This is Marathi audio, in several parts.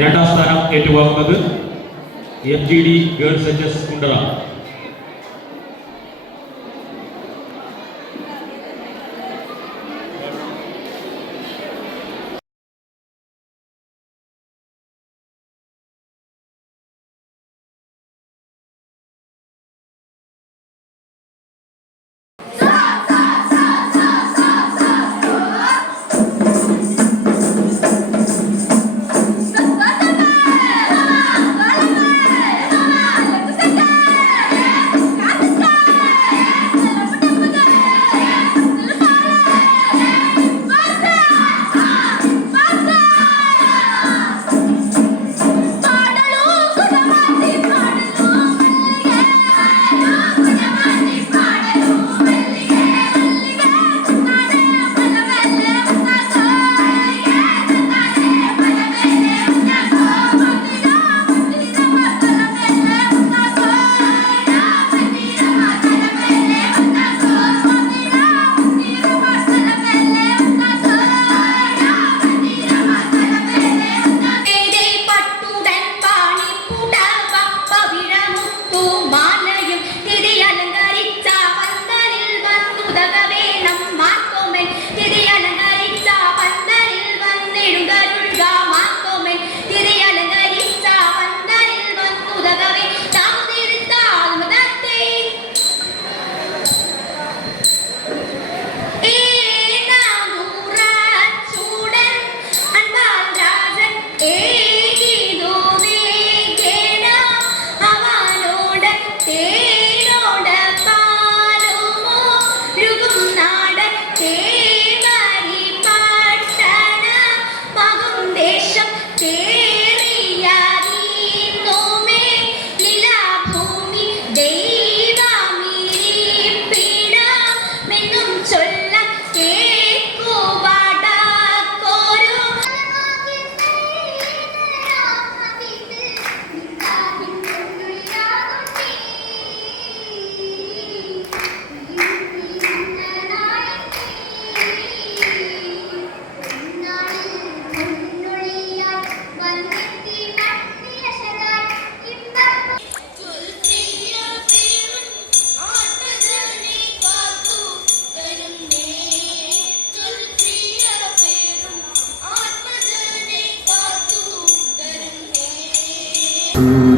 രണ്ടാം സ്ഥാനം ഏറ്റുവാങ്ങുന്നത് M G D girls H S കുണ്ടറാണ്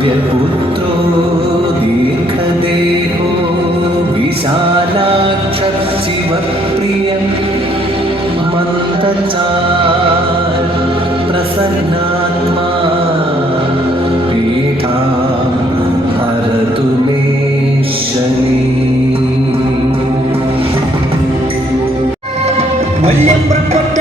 सूर्यपुत्र दीर्घदेहो विशालाक्षप्रिय मन्दचार प्रसन्नात्मा पीठा हरतु मे शनि। वयं ब्रह्म